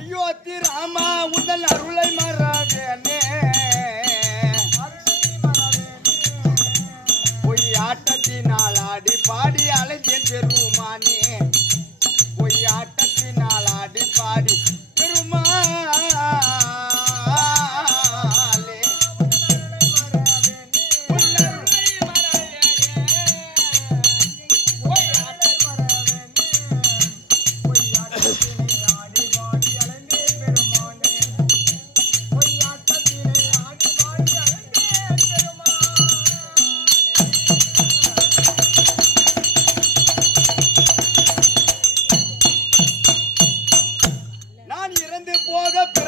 அயோத்தி ராமா உந்தன் அருளை மறவேனே பொய் ஆட்டத்தினால் ஆடி பாடி அலைஞ்சேன் பெருமானே பொய் ஆட்டத்தினால் ஆடி பாடி போக